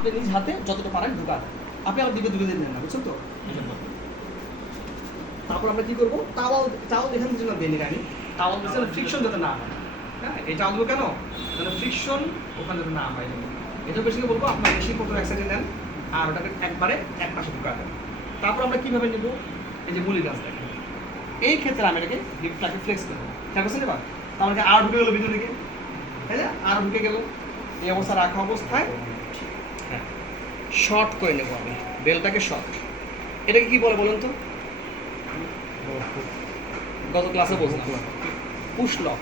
আপনি নিজ হাতে যতটা পারেন ঢুকাতে, আপনি আমার দিকে দিন না, বুঝছেন তো? তারপর আমরা কি করবো, টাওয়াল এখান থেকে বেঁধে রাখি, টাওয়াল দিচ্ছে ফ্রিকশন যাতে না হয়। হ্যাঁ, এই টাওয়ালগুলো কেন, তাহলে ফ্রিকশন ওখানে যাতে না হয়। এটা বেশি বলবো আপনার বেশি প্রথম এক সাইডে নেন আর ওটাকে একবারে এক পাশে ঢুকা দেন। তারপর আমরা কীভাবে নেব, এই যে মুলি গাছ দেখেন, এই ক্ষেত্রে আমি এটাকে ডিপটাকে ফ্লেক্স করবো, ঠিক আছে? এবার তাহলে আর ঢুকে গেলো ভিতর দিকে, তাই না? আর ঢুকে গেল, এই অবস্থা রাখা অবস্থায় হ্যাঁ শর্ট করে নেবো আমি বেলটাকে, শর্ট। এটাকে কি বলে বলুন তো? গত ক্লাসে বলছিলাম পুশ লক।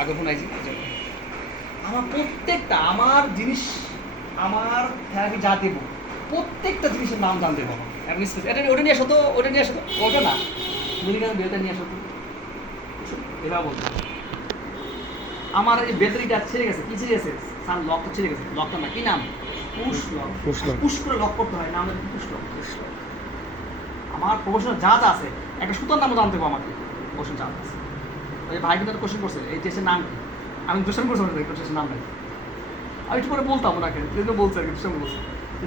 আগে শোনাইছি। আমার প্রত্যেকটা আমার জিনিস, আমার থেরাপি যা দেবো প্রত্যেকটা জিনিসের নাম জানতে পারবো। এখন এটা ওটা নিয়ে আসো তো, ওটা নিয়ে আসো তো, ওটা না মিলিগান বেলটা নিয়ে আসো তো, এবার বলতে আমার এই ব্যাটারিটা ছেড়ে গেছে, কি ছেড়ে গেছে? সার লকটা ছেড়ে গেছে, লকটা না, কি নাম? Push lock. পুশ করে লক করতে হয়, নাম হচ্ছে পুশ লক। আমার প্রফেশনাল যা যা আছে, একটা সুতার নামও জানতে হবে আমাকে, প্রফেশনাল যা আছে। ওই ভাই কিন্তু একটা কোশ্চেন করছে, এই টেস্টের নাম কি? আমি কোশ্চেন করছি টেস্টের নাম নাই, আমি একটু করে বলতাম ওনাকে, কিন্তু বলছে আর কি, কোশ্চেন বলছে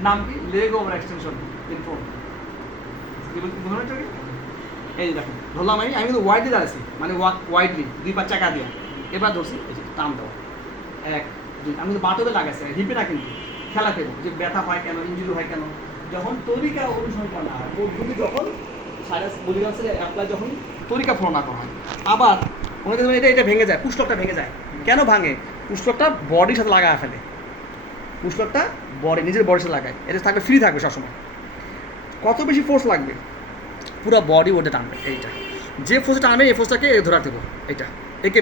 নাম কি, leg over extension in front. এই দেখুন ধরলাম আমি কিন্তু ওয়াইডলি দাঁড়াইছি, মানে ওয়াইডলি 2 পা চাকা দিয়ে, এবার ধরছি এই যে টান দেওয়া 1 2, আমি কিন্তু বাটবে লাগাইছি, হিপে না কিন্তু খেলা খেলবো যে ব্যথা হয় কেন, ইঞ্জুরি হয় কেন, যখন তরিকা অনুসরণ না হয়, পদ্ধতি যখন সাইরাস বলিগান্সের অ্যাপ্লাই যখন তরিকা ফলো না করা হয়। আবার ওনাদের এটা ভেঙে যায়, পুষ্টকটা ভেঙে যায়। কেন ভাঙে? পুষ্টকটা বডির সাথে লাগায় ফেলে, পুষ্টকটা বডি নিজের বডির সাথে লাগায়, এটা থাকবে ফ্রি থাকবে সবসময়। কত বেশি ফোর্স লাগবে, পুরো বডি ওটা টানবে। এইটা যে ফোর্স টানবে এই ফোর্সটাকে ধরা দেবো, এটা একে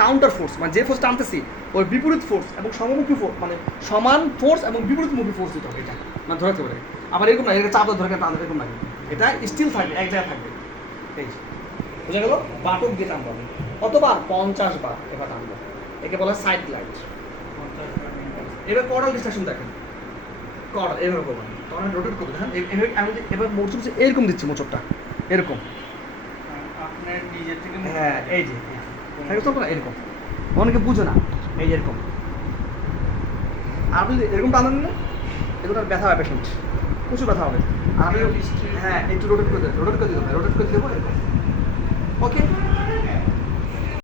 কাউন্টার ফোর্স, মানে যে ফোর্স টানতেছি ওই বিপরীত ফোর্স এবং সমমুখী ফোর্স, মানে সমান ফোর্স এবং বিপরীতমুখী ফোর্স দিতে হবে, এটা মানে ধরাতে পারে। আবার এরকম না এটাকে চাপ ধরে টানতে, এরকম লাগে, এটা স্টিল থাকবে, এক জায়গায় থাকবে। এই বোঝা গেল? বাটক দিয়ে টানতে হবে, কতবার? 50 বার এবার টানবো, একে বলা হয় সাইড গ্লাইড। এবার কর্ডাল ডিস্ট্রাকশন দেখেন, কর্ডাল এভাবে করবেন, তখন রোটেট করবে, দেখেন আমি এবার মোচড় এরকম দিচ্ছি, মোচড়টা এরকম আপনার নিজের থেকে, হ্যাঁ এই যে এরকম, অনেকে বুঝো না, এই যে এরকম। আর আপনি এরকম টানেন না, এরকম ব্যথা হবে, পেশেন্ট প্রচুর ব্যথা হবে। আর আমি হ্যাঁ একটু রোটেট করে দিতে হবে, রোটেট করে দিতে হবে এরকম। ওকে।